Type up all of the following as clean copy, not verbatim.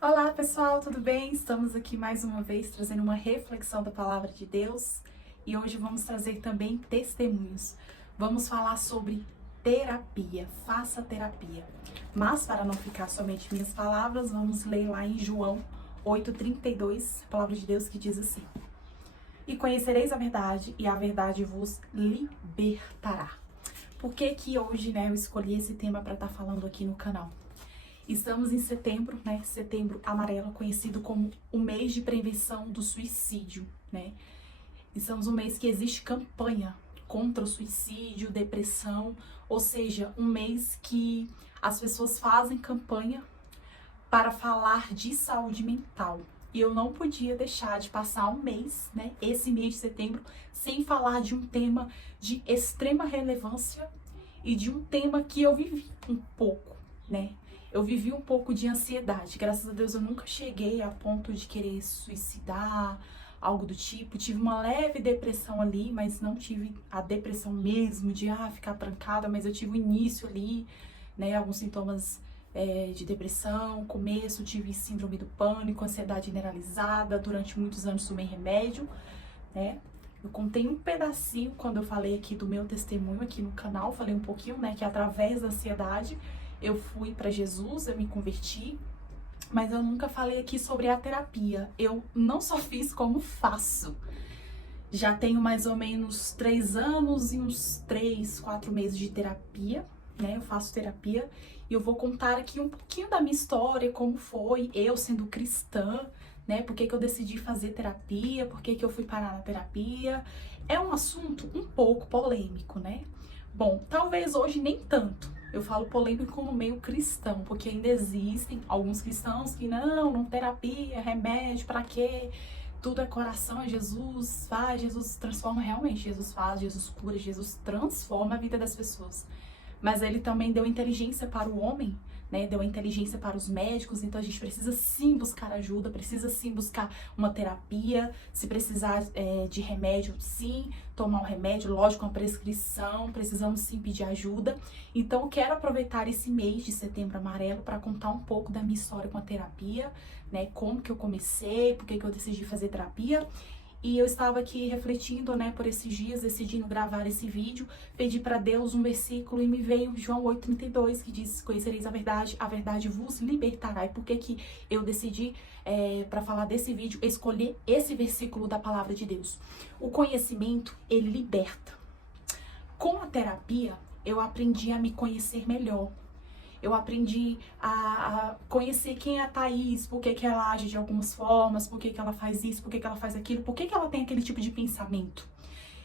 Olá pessoal, tudo bem? Estamos aqui mais uma vez trazendo uma reflexão da Palavra de Deus e hoje vamos trazer também testemunhos. Vamos falar sobre terapia, faça terapia. Mas para não ficar somente minhas palavras, vamos ler lá em João 8,32, a Palavra de Deus que diz assim: E conhecereis a verdade e a verdade vos libertará. Por que que hoje, eu escolhi esse tema para estar falando aqui no canal? Estamos em setembro, Setembro amarelo, conhecido como o mês de prevenção do suicídio, Estamos um mês que existe campanha contra o suicídio, depressão, ou seja, um mês que as pessoas fazem campanha para falar de saúde mental. E eu não podia deixar de passar um mês, esse mês de setembro, sem falar de um tema de extrema relevância e de um tema que eu vivi um pouco, Eu vivi um pouco de ansiedade. Graças a Deus eu nunca cheguei a ponto de querer suicidar, algo do tipo. Tive uma leve depressão ali, mas não tive a depressão mesmo de ficar trancada, mas eu tive o início ali, alguns sintomas de depressão, começo, tive síndrome do pânico, ansiedade generalizada, durante muitos anos tomei remédio, Eu contei um pedacinho quando eu falei aqui do meu testemunho aqui no canal, falei um pouquinho, que através da ansiedade eu fui para Jesus, eu me converti, mas eu nunca falei aqui sobre a terapia. Eu não só fiz como faço. Já tenho mais ou menos 3 anos e uns 3, 4 meses de terapia, Eu faço terapia e eu vou contar aqui um pouquinho da minha história, como foi eu sendo cristã, Por que que eu decidi fazer terapia, por que que eu fui parar na terapia. É um assunto um pouco polêmico, Bom, talvez hoje nem tanto. Eu falo polêmico no meio cristão, porque ainda existem alguns cristãos que não terapia, remédio, pra quê? Tudo é coração, é Jesus faz, Jesus transforma realmente, Jesus faz, Jesus cura, Jesus transforma a vida das pessoas. Mas ele também deu inteligência para o homem, Deu inteligência para os médicos, então a gente precisa sim buscar ajuda, precisa sim buscar uma terapia, se precisar de remédio, sim, tomar um remédio, lógico, uma prescrição, precisamos sim pedir ajuda. Então eu quero aproveitar esse mês de setembro amarelo para contar um pouco da minha história com a terapia, Como que eu comecei, por que que eu decidi fazer terapia. E eu estava aqui refletindo, por esses dias, decidindo gravar esse vídeo, pedi para Deus um versículo e me veio João 8,32, que diz: Conhecereis a verdade vos libertará. E por que que eu decidi, para falar desse vídeo, escolher esse versículo da palavra de Deus? O conhecimento, ele liberta. Com a terapia, eu aprendi a me conhecer melhor. Eu aprendi a conhecer quem é a Thaís, por que que ela age de algumas formas, por que que ela faz isso, por que que ela faz aquilo, por que que ela tem aquele tipo de pensamento.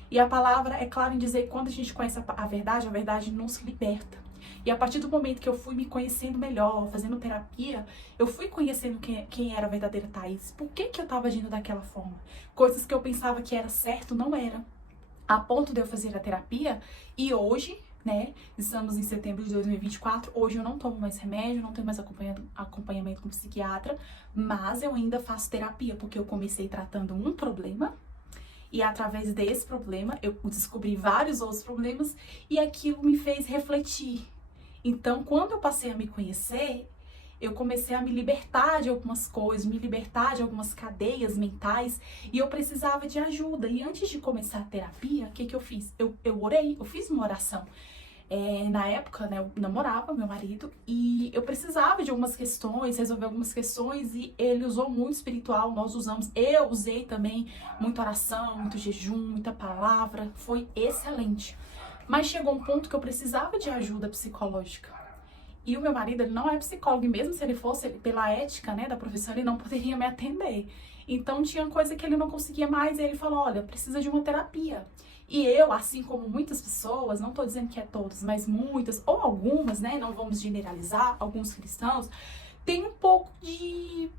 E a palavra é clara em dizer que quando a gente conhece a verdade nos liberta. E a partir do momento que eu fui me conhecendo melhor, fazendo terapia, eu fui conhecendo quem era a verdadeira Thaís. Por que que eu estava agindo daquela forma? Coisas que eu pensava que era certo, não era. A ponto de eu fazer a terapia, e hoje, estamos em setembro de 2024, hoje eu não tomo mais remédio, não tenho mais acompanhamento com psiquiatra, mas eu ainda faço terapia, porque eu comecei tratando um problema, e através desse problema eu descobri vários outros problemas, e aquilo me fez refletir. Então, quando eu passei a me conhecer, eu comecei a me libertar de algumas coisas, me libertar de algumas cadeias mentais, e eu precisava de ajuda. E antes de começar a terapia, o que que eu fiz? Eu orei, eu fiz uma oração. Na época, eu namorava meu marido e eu precisava de algumas questões, resolver algumas questões, e ele usou muito espiritual, nós usamos, eu usei também muita oração, muito jejum, muita palavra, foi excelente. Mas chegou um ponto que eu precisava de ajuda psicológica. E o meu marido, ele não é psicólogo, e mesmo se ele fosse, pela ética, da profissão, ele não poderia me atender. Então tinha coisa que ele não conseguia mais, e ele falou: olha, precisa de uma terapia. E eu, assim como muitas pessoas, não tô dizendo que é todas, mas muitas, ou algumas, não vamos generalizar, alguns cristãos, tem um pouco de,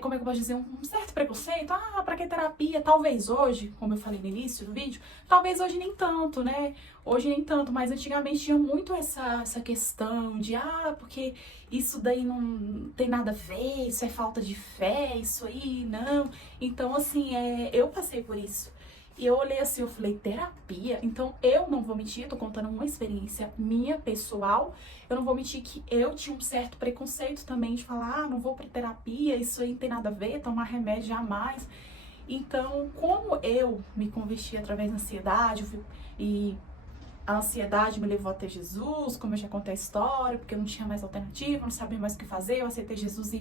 como é que eu posso dizer, um certo preconceito. Pra que terapia? Talvez hoje, como eu falei no início do vídeo, talvez hoje nem tanto, Hoje nem tanto, mas antigamente tinha muito essa questão de, porque isso daí não tem nada a ver, isso é falta de fé, isso aí, não. Então, assim, eu passei por isso. E eu olhei assim, eu falei, terapia? Então eu não vou mentir, eu tô contando uma experiência minha, pessoal. Eu não vou mentir que eu tinha um certo preconceito também de falar, não vou pra terapia, isso aí não tem nada a ver, tomar remédio jamais. Então, como eu me converti através da ansiedade, e a ansiedade me levou até Jesus, como eu já contei a história, porque eu não tinha mais alternativa, não sabia mais o que fazer, eu aceitei Jesus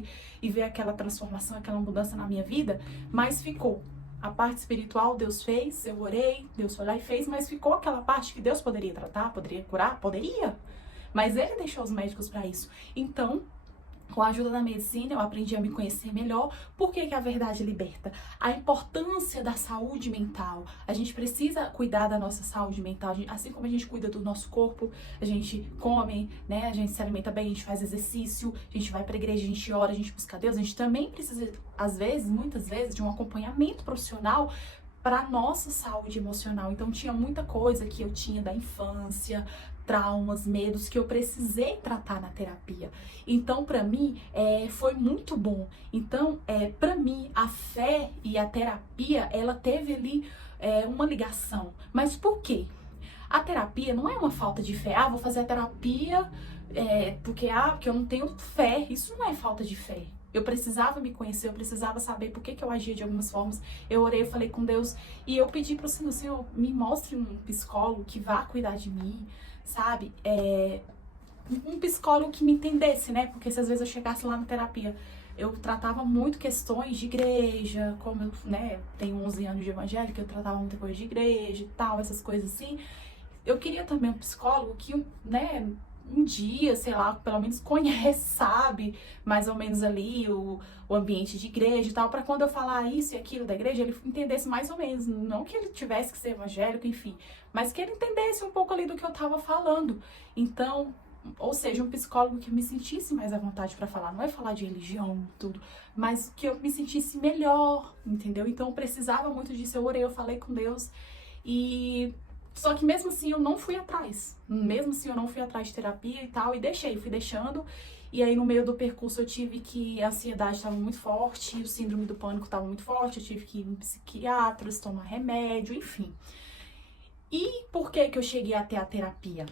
e ver aquela transformação, aquela mudança na minha vida, mas ficou. A parte espiritual Deus fez, eu orei, Deus foi lá e fez, mas ficou aquela parte que Deus poderia tratar, poderia curar, poderia, mas Ele deixou os médicos para isso. Então, com a ajuda da medicina, eu aprendi a me conhecer melhor. Por que que a verdade liberta? A importância da saúde mental. A gente precisa cuidar da nossa saúde mental. Assim como a gente cuida do nosso corpo, a gente come, né? A gente se alimenta bem, a gente faz exercício, a gente vai pra igreja, a gente ora, a gente busca Deus. A gente também precisa, às vezes, muitas vezes, de um acompanhamento profissional para nossa saúde emocional. Então tinha muita coisa que eu tinha da infância, traumas, medos que eu precisei tratar na terapia. Então, para mim, foi muito bom. Então, para mim, a fé e a terapia, ela teve ali uma ligação. Mas por quê? A terapia não é uma falta de fé. Ah, vou fazer a terapia porque eu não tenho fé. Isso não é falta de fé. Eu precisava me conhecer, eu precisava saber por que que eu agia de algumas formas. Eu orei, eu falei com Deus e eu pedi pro Senhor, Senhor, me mostre um psicólogo que vá cuidar de mim, sabe? Um psicólogo que me entendesse, né? Porque se às vezes eu chegasse lá na terapia, eu tratava muito questões de igreja, como eu, né, tenho 11 anos de evangélica, eu tratava muita coisa de igreja e tal, essas coisas assim. Eu queria também um psicólogo que, né, um dia, sei lá, pelo menos conhece, sabe, mais ou menos ali o ambiente de igreja e tal, para quando eu falar isso e aquilo da igreja, ele entendesse mais ou menos, não que ele tivesse que ser evangélico, enfim, mas que ele entendesse um pouco ali do que eu tava falando. Então, ou seja, um psicólogo que eu me sentisse mais à vontade para falar, não é falar de religião, tudo, mas que eu me sentisse melhor, entendeu? Então eu precisava muito disso, eu orei, eu falei com Deus e só que mesmo assim eu não fui atrás. Mesmo assim eu não fui atrás de terapia e tal, e fui deixando. E aí no meio do percurso eu tive que a ansiedade estava muito forte, o síndrome do pânico estava muito forte, eu tive que ir no psiquiatra, tomar remédio, enfim. E por que que eu cheguei até a terapia?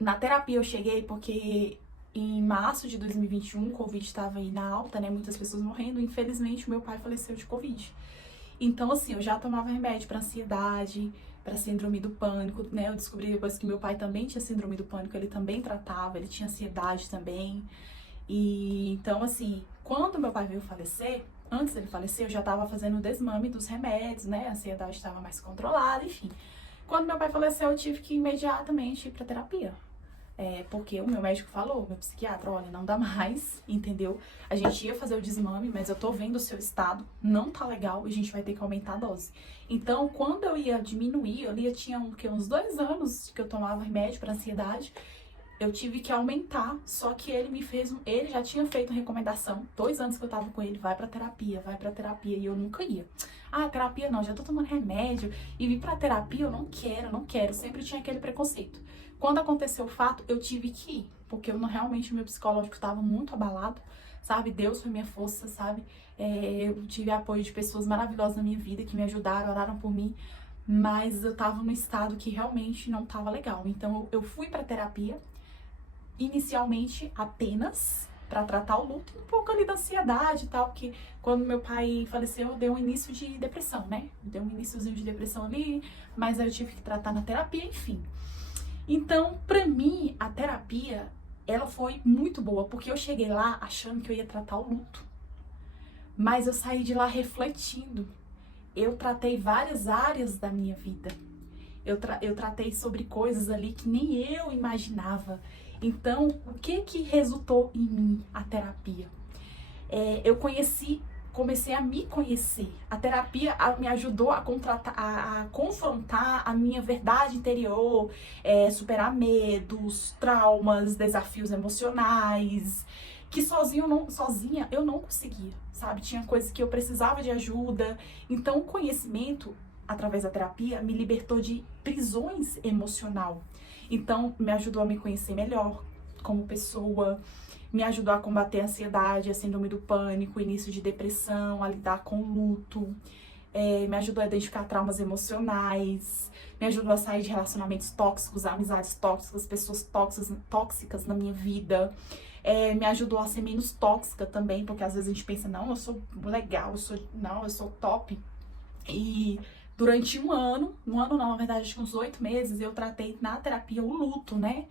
Na terapia eu cheguei porque em março de 2021 o Covid estava aí na alta, né? Muitas pessoas morrendo. Infelizmente, meu pai faleceu de Covid. Então, assim, eu já tomava remédio para ansiedade, para síndrome do pânico, né? Eu descobri depois que meu pai também tinha síndrome do pânico, ele também tratava, ele tinha ansiedade também. E então, assim, quando meu pai veio falecer, antes dele falecer, eu já tava fazendo o desmame dos remédios, né? A ansiedade estava mais controlada, enfim. Quando meu pai faleceu, eu tive que imediatamente ir pra terapia. Porque o meu médico falou, meu psiquiatra, olha, não dá mais, entendeu? A gente ia fazer o desmame, mas eu tô vendo o seu estado, não tá legal e a gente vai ter que aumentar a dose. Então, quando eu ia diminuir, tinha uns 2 anos que eu tomava remédio para ansiedade, eu tive que aumentar, só que ele já tinha feito uma recomendação, 2 anos que eu tava com ele, vai pra terapia, e eu nunca ia. Ah, terapia não, já tô tomando remédio, e vir pra terapia eu não quero, sempre tinha aquele preconceito. Quando aconteceu o fato, eu tive que ir, porque realmente o meu psicológico estava muito abalado, sabe? Deus foi minha força, sabe? Eu tive apoio de pessoas maravilhosas na minha vida que me ajudaram, oraram por mim, mas eu tava num estado que realmente não tava legal. Então eu fui pra terapia, inicialmente apenas para tratar o luto, um pouco ali da ansiedade e tal, porque quando meu pai faleceu, deu um início de depressão, né? Deu um iniciozinho de depressão ali, mas aí eu tive que tratar na terapia, enfim. Então, pra mim, a terapia, ela foi muito boa, porque eu cheguei lá achando que eu ia tratar o luto. Mas eu saí de lá refletindo. Eu tratei várias áreas da minha vida. Eu tratei sobre coisas ali que nem eu imaginava. Então, o que resultou em mim a terapia? Eu comecei a me conhecer. A terapia me ajudou a confrontar a minha verdade interior, superar medos, traumas, desafios emocionais, que sozinha eu não conseguia, sabe? Tinha coisas que eu precisava de ajuda. Então, o conhecimento, através da terapia, me libertou de prisões emocional. Então, me ajudou a me conhecer melhor como pessoa, me ajudou a combater a ansiedade, a síndrome do pânico, início de depressão, a lidar com o luto. me ajudou a identificar traumas emocionais, me ajudou a sair de relacionamentos tóxicos, amizades tóxicas, pessoas tóxicas na minha vida. Me ajudou a ser menos tóxica também, porque às vezes a gente pensa, não, eu sou legal, eu sou top. E durante um ano não, na verdade, acho que uns 8 meses, eu tratei na terapia o luto, né?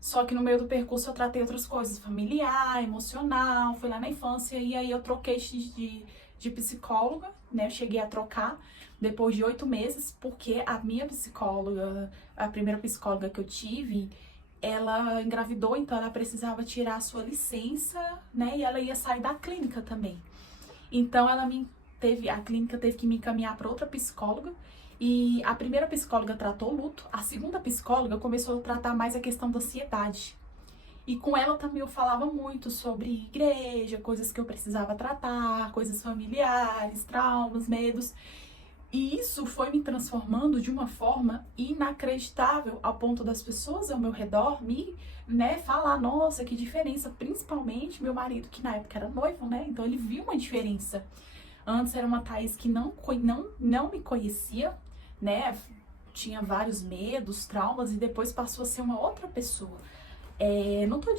Só que no meio do percurso eu tratei outras coisas, familiar, emocional, fui lá na infância, e aí eu troquei de psicóloga, né? Eu cheguei a trocar depois de 8 meses, porque a minha psicóloga, a primeira psicóloga que eu tive, ela engravidou, então ela precisava tirar a sua licença, né? E ela ia sair da clínica também. Então a clínica teve que me encaminhar para outra psicóloga. E a primeira psicóloga tratou o luto, a segunda psicóloga começou a tratar mais a questão da ansiedade. E com ela também eu falava muito sobre igreja, coisas que eu precisava tratar, coisas familiares, traumas, medos. E isso foi me transformando de uma forma inacreditável, ao ponto das pessoas ao meu redor me falar, nossa, que diferença. Principalmente meu marido, que na época era noivo, né? Então ele viu uma diferença. Antes era uma Thaís que não me conhecia, né? Tinha vários medos, traumas, e depois passou a ser uma outra pessoa. Não tô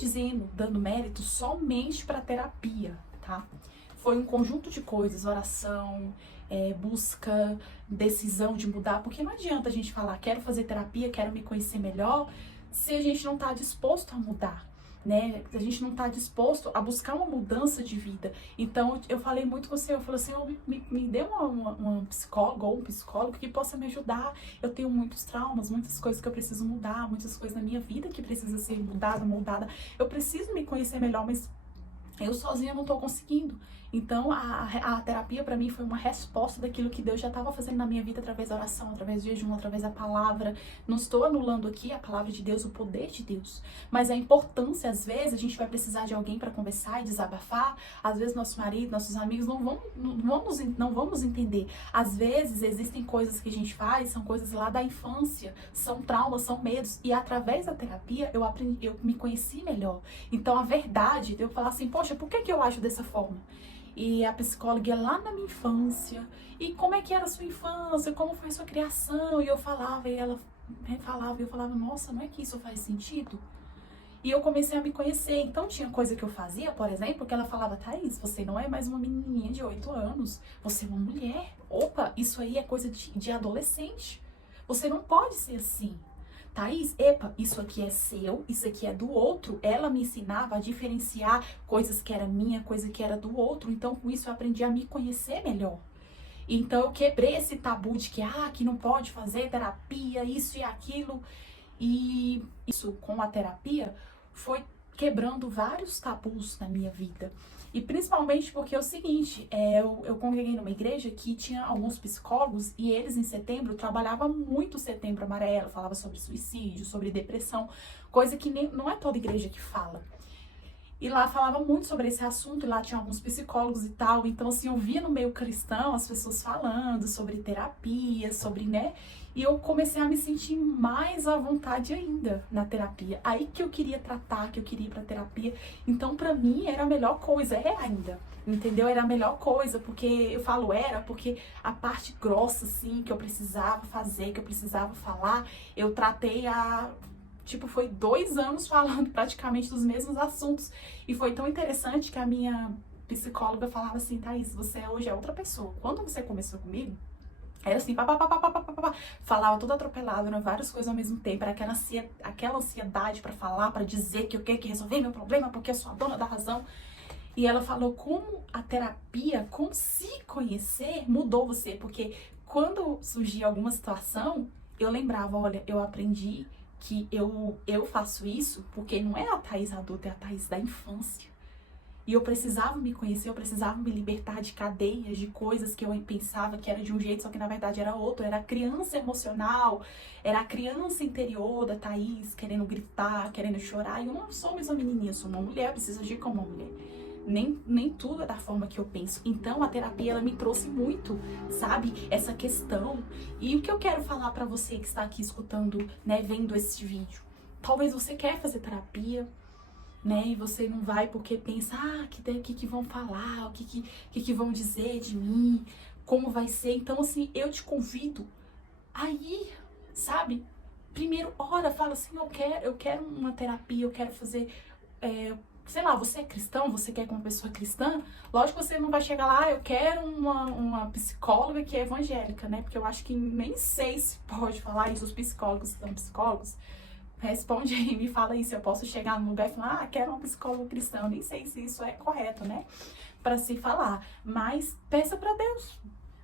dando mérito somente para terapia, tá? Foi um conjunto de coisas, oração, busca, decisão de mudar, porque não adianta a gente falar, quero fazer terapia, quero me conhecer melhor, se a gente não tá disposto a mudar, né? A gente não tá disposto a buscar uma mudança de vida. Então, eu falei muito com o Senhor, eu falei, Senhor, me dê uma psicóloga ou um psicólogo que possa me ajudar. Eu tenho muitos traumas, muitas coisas que eu preciso mudar, muitas coisas na minha vida que precisa ser moldada. Eu preciso me conhecer melhor, mas eu sozinha não tô conseguindo. Então, a terapia para mim foi uma resposta daquilo que Deus já estava fazendo na minha vida através da oração, através do jejum, através da palavra. Não estou anulando aqui a palavra de Deus, o poder de Deus. Mas a importância, às vezes, a gente vai precisar de alguém para conversar e desabafar. Às vezes, nosso marido, nossos amigos não vamos entender. Às vezes, existem coisas que a gente faz, são coisas lá da infância, são traumas, são medos. E através da terapia, eu me conheci melhor. Então, a verdade, eu falar assim, poxa, por que eu acho dessa forma? E a psicóloga ia lá na minha infância, e como é que era a sua infância, como foi a sua criação, e eu falava, e ela falava, e eu falava, nossa, não é que isso faz sentido? E eu comecei a me conhecer, então tinha coisa que eu fazia, por exemplo, que ela falava, Thaís, você não é mais uma menininha de 8 anos, você é uma mulher, opa, isso aí é coisa de adolescente, você não pode ser assim. Thaís, epa, isso aqui é seu, isso aqui é do outro. Ela me ensinava a diferenciar coisas que era minha, coisa que era do outro. Então, com isso, eu aprendi a me conhecer melhor. Então, eu quebrei esse tabu de que não pode fazer terapia, isso e aquilo. E isso, com a terapia, foi quebrando vários tabus na minha vida. E principalmente porque é o seguinte, eu congreguei numa igreja que tinha alguns psicólogos e eles em setembro trabalhavam muito o Setembro Amarelo, falava sobre suicídio, sobre depressão, coisa que não é toda igreja que fala. E lá falava muito sobre esse assunto, e lá tinha alguns psicólogos e tal, então assim, eu via no meio cristão as pessoas falando sobre terapia, sobre, né, e eu comecei a me sentir mais à vontade ainda na terapia. Aí que eu queria tratar, que eu queria ir pra terapia, então pra mim era a melhor coisa, é ainda, entendeu? Era a melhor coisa, porque eu falo porque a parte grossa, assim, que eu precisava fazer, que eu precisava falar, eu tratei foi 2 anos falando praticamente dos mesmos assuntos. E foi tão interessante que a minha psicóloga falava assim, Thaís, você hoje é outra pessoa. Quando você começou comigo, era assim, falava tudo atropelado, né? Várias coisas ao mesmo tempo. Era aquela ansiedade pra falar, pra dizer que eu quero resolver meu problema, porque eu sou a dona da razão. E ela falou como a terapia, como se conhecer, mudou você. Porque quando surgia alguma situação, eu lembrava, olha, eu aprendi que eu faço isso porque não é a Thaís adulta, é a Thaís da infância. E eu precisava me conhecer, eu precisava me libertar de cadeias, de coisas que eu pensava que era de um jeito, só que na verdade era outro. Era a criança emocional, era a criança interior da Thaís, querendo gritar, querendo chorar. E eu não sou mais uma menininha, eu sou uma mulher, eu preciso agir como uma mulher. Nem tudo é da forma que eu penso. Então a terapia, ela me trouxe muito, sabe, essa questão. E o que eu quero falar pra você que está aqui escutando, né, vendo esse vídeo, talvez você quer fazer terapia, né, e você não vai porque pensa, que vão falar, o que vão dizer de mim. como vai ser. Então, assim, eu te convido a ir, sabe? Primeiro, ora, fala assim, eu quero uma terapia, eu quero fazer, sei lá, você é cristão, você quer como pessoa cristã, lógico que você não vai chegar lá, eu quero uma psicóloga que é evangélica, né? Porque eu acho que nem sei se pode falar isso, os psicólogos são psicólogos. Responde aí, me fala aí se eu posso chegar num lugar e falar, quero uma psicóloga cristã. Eu nem sei se isso é correto, né? Para se falar. Mas peça para Deus.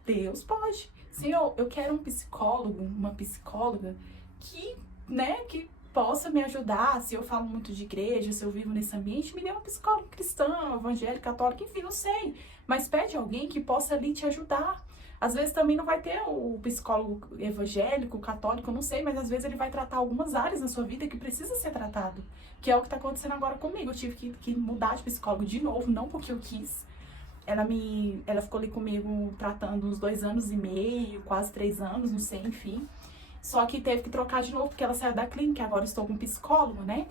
Deus pode. Senhor, eu quero um psicólogo, uma psicóloga que, né, que possa me ajudar. Se eu falo muito de igreja, se eu vivo nesse ambiente, me dê um psicólogo cristão, evangélico, católico, enfim, não sei. Mas pede alguém que possa ali te ajudar. Às vezes também não vai ter o psicólogo evangélico, católico, eu não sei, mas às vezes ele vai tratar algumas áreas na sua vida que precisa ser tratado. Que é o que tá acontecendo agora comigo. Eu tive que mudar de psicólogo de novo, não porque eu quis. Ela ficou ali comigo tratando uns 2 anos e meio, quase 3 anos, não sei, enfim. Só que teve que trocar de novo, porque ela saiu da clínica, agora estou com um psicólogo, né?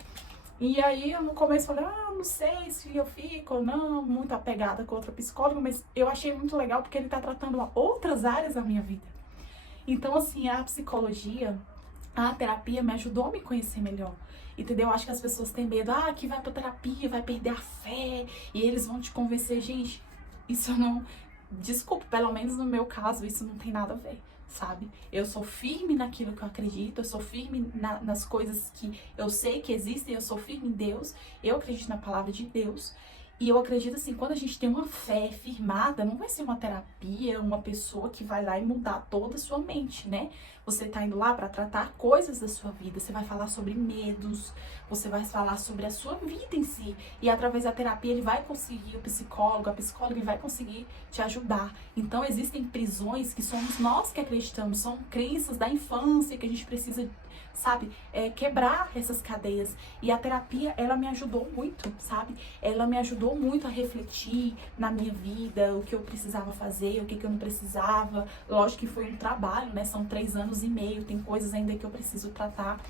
E aí, eu no começo falei, não sei se eu fico ou não, muito apegada com outra psicóloga, mas eu achei muito legal porque ele tá tratando outras áreas da minha vida. Então, assim, a psicologia, a terapia me ajudou a me conhecer melhor. Entendeu? Acho que as pessoas têm medo, que vai pra terapia, vai perder a fé, e eles vão te convencer. Gente, isso não... Desculpa, pelo menos no meu caso, isso não tem nada a ver, sabe? Eu sou firme naquilo que eu acredito, eu sou firme nas coisas que eu sei que existem, eu sou firme em Deus, eu acredito na palavra de Deus. E eu acredito assim, quando a gente tem uma fé firmada, não vai ser uma terapia, uma pessoa que vai lá e mudar toda a sua mente, né? Você tá indo lá para tratar coisas da sua vida, você vai falar sobre medos, você vai falar sobre a sua vida em si. E através da terapia ele vai conseguir, o psicólogo, a psicóloga, ele vai conseguir te ajudar. Então existem prisões que somos nós que acreditamos, são crenças da infância que a gente precisa, sabe, quebrar essas cadeias. E a terapia, ela me ajudou muito, sabe? Ela me ajudou muito a refletir na minha vida, o que eu precisava fazer, o que eu não precisava. Lógico que foi um trabalho, né? São 3 anos e meio, tem coisas ainda que eu preciso tratar.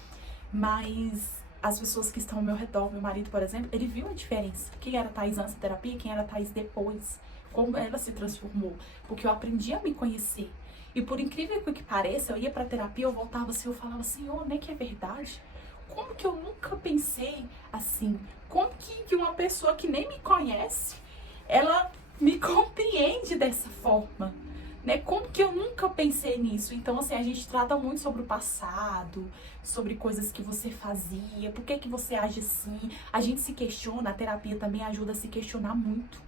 Mas as pessoas que estão ao meu redor, meu marido, por exemplo, ele viu a diferença. Quem era a Thaís antes da terapia e quem era a Thaís depois. Como ela se transformou. Porque eu aprendi a me conhecer. E por incrível que pareça, eu ia pra terapia, eu voltava assim, eu falava, Senhor, né, que é verdade? Como que eu nunca pensei assim? Como que uma pessoa que nem me conhece, ela me compreende dessa forma? Né? Como que eu nunca pensei nisso? Então, assim, a gente trata muito sobre o passado, sobre coisas que você fazia, por que você age assim. A gente se questiona, a terapia também ajuda a se questionar muito.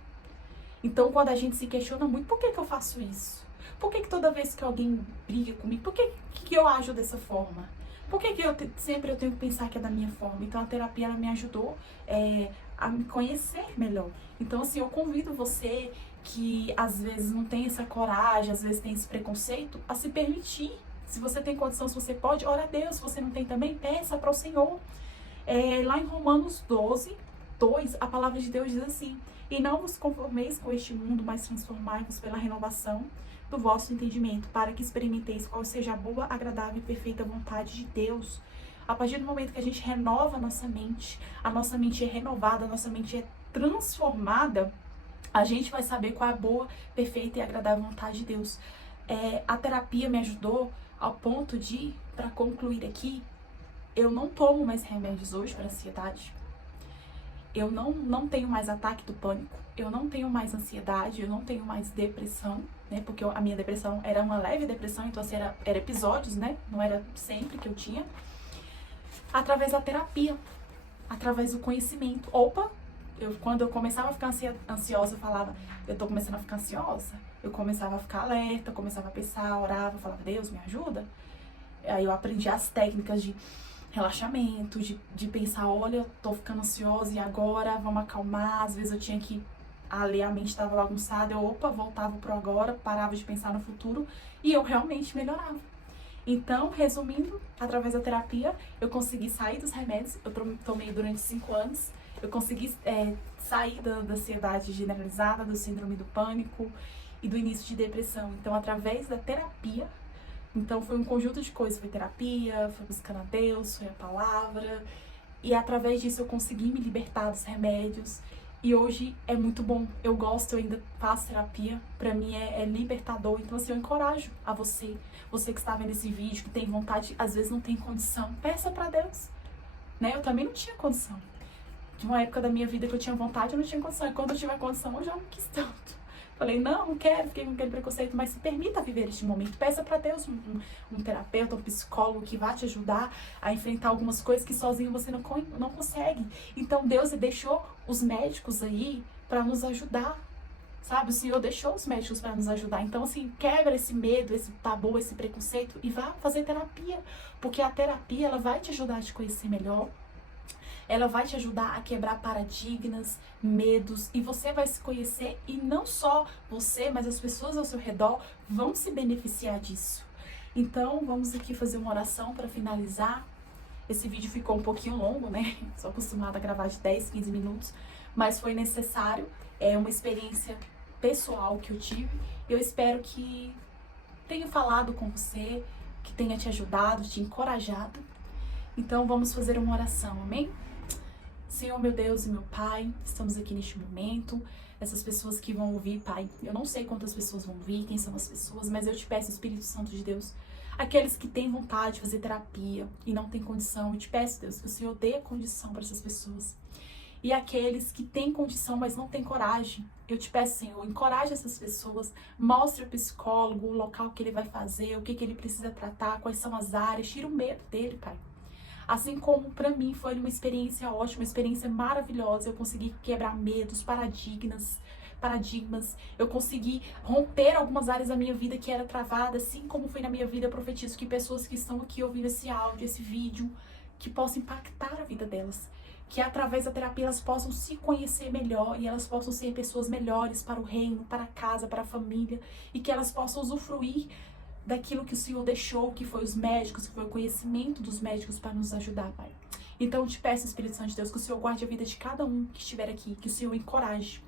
Então, quando a gente se questiona muito, por que eu faço isso? Por que toda vez que alguém briga comigo, por que eu ajo dessa forma? Por que sempre eu tenho que pensar que é da minha forma? Então, a terapia ela me ajudou a me conhecer melhor. Então, assim, eu convido você que às vezes não tem essa coragem, às vezes tem esse preconceito, a se permitir. Se você tem condição, se você pode, ora a Deus. Se você não tem também, peça para o Senhor. Lá em Romanos 12, 2, a palavra de Deus diz assim: e não vos conformeis com este mundo, mas transformai-vos pela renovação do vosso entendimento, para que experimenteis qual seja a boa, agradável e perfeita vontade de Deus. A partir do momento que a gente renova a nossa mente é renovada, a nossa mente é transformada, a gente vai saber qual é a boa, perfeita e agradável vontade de Deus. A terapia me ajudou ao ponto de, para concluir aqui, eu não tomo mais remédios hoje para ansiedade. Eu não tenho mais ataque do pânico, eu não tenho mais ansiedade, eu não tenho mais depressão, né? Porque a minha depressão era uma leve depressão, então assim, era episódios, né? Não era sempre que eu tinha. Através da terapia, através do conhecimento. Quando eu começava a ficar ansiosa, eu falava, eu tô começando a ficar ansiosa. Eu começava a ficar alerta, eu começava a pensar, orava, falava, Deus, me ajuda. Aí eu aprendi as técnicas de relaxamento, de pensar, olha, eu tô ficando ansiosa e agora, vamos acalmar. Às vezes eu tinha que, ali a mente estava bagunçada, eu, voltava pro agora, parava de pensar no futuro e eu realmente melhorava. Então, resumindo, através da terapia, eu consegui sair dos remédios, eu tomei durante 5 anos, eu consegui sair da ansiedade generalizada, do síndrome do pânico e do início de depressão. Então, através da terapia, então foi um conjunto de coisas, foi terapia, foi buscando a Deus, foi a palavra, e através disso eu consegui me libertar dos remédios, E hoje é muito bom, eu gosto, eu ainda faço terapia, pra mim é libertador. Então assim, eu encorajo a você que está vendo esse vídeo, que tem vontade, às vezes não tem condição, peça pra Deus, né? Eu também não tinha condição. De uma época da minha vida que eu tinha vontade, eu não tinha condição. E quando eu tiver condição, eu já não quis tanto. Falei, não quero, fiquei com aquele preconceito, mas se permita viver este momento. Peça pra Deus um terapeuta, um psicólogo que vá te ajudar a enfrentar algumas coisas que sozinho você não consegue. Então Deus deixou os médicos aí pra nos ajudar, sabe? O Senhor deixou os médicos para nos ajudar. Então, assim, quebra esse medo, esse tabu, esse preconceito e vá fazer terapia. Porque a terapia, ela vai te ajudar a te conhecer melhor. Ela vai te ajudar a quebrar paradigmas, medos, e você vai se conhecer, e não só você, mas as pessoas ao seu redor vão se beneficiar disso. Então, vamos aqui fazer uma oração para finalizar. Esse vídeo ficou um pouquinho longo, né? Sou acostumada a gravar de 10, 15 minutos, mas foi necessário, é uma experiência pessoal que eu tive. Eu espero que tenha falado com você, que tenha te ajudado, te encorajado. Então, vamos fazer uma oração, amém? Senhor, meu Deus e meu Pai, estamos aqui neste momento, essas pessoas que vão ouvir, Pai, eu não sei quantas pessoas vão ouvir, quem são as pessoas, mas eu te peço, Espírito Santo de Deus, aqueles que têm vontade de fazer terapia e não têm condição, eu te peço, Deus, que o Senhor dê a condição para essas pessoas. E aqueles que têm condição, mas não têm coragem, eu te peço, Senhor, encoraje essas pessoas, mostre ao psicólogo o local que ele vai fazer, o que ele precisa tratar, quais são as áreas, tira o medo dele, Pai. Assim como para mim foi uma experiência ótima, uma experiência maravilhosa, eu consegui quebrar medos, paradigmas, eu consegui romper algumas áreas da minha vida que era travada, assim como foi na minha vida. Eu profetizo que pessoas que estão aqui ouvindo esse áudio, esse vídeo, que possam impactar a vida delas, que através da terapia elas possam se conhecer melhor e elas possam ser pessoas melhores para o reino, para a casa, para a família, e que elas possam usufruir daquilo que o Senhor deixou, que foi os médicos, que foi o conhecimento dos médicos para nos ajudar, Pai. Então eu te peço, Espírito Santo de Deus, que o Senhor guarde a vida de cada um que estiver aqui, que o Senhor encoraje,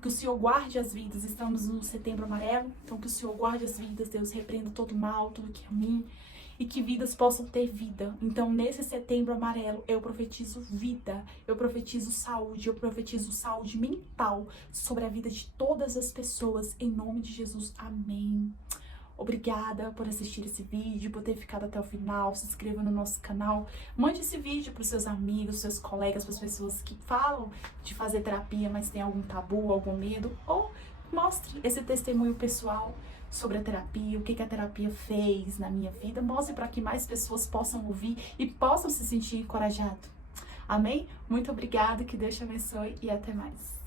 que o Senhor guarde as vidas. Estamos no Setembro Amarelo, então que o Senhor guarde as vidas, Deus, repreenda todo mal, tudo que é ruim, e que vidas possam ter vida. Então nesse Setembro Amarelo eu profetizo vida, eu profetizo saúde mental sobre a vida de todas as pessoas, em nome de Jesus, amém. Obrigada por assistir esse vídeo, por ter ficado até o final. Se inscreva no nosso canal, mande esse vídeo para os seus amigos, seus colegas, para as pessoas que falam de fazer terapia, mas tem algum tabu, algum medo, ou mostre esse testemunho pessoal sobre a terapia, o que a terapia fez na minha vida. Mostre para que mais pessoas possam ouvir e possam se sentir encorajados. Amém? Muito obrigada, que Deus te abençoe e até mais.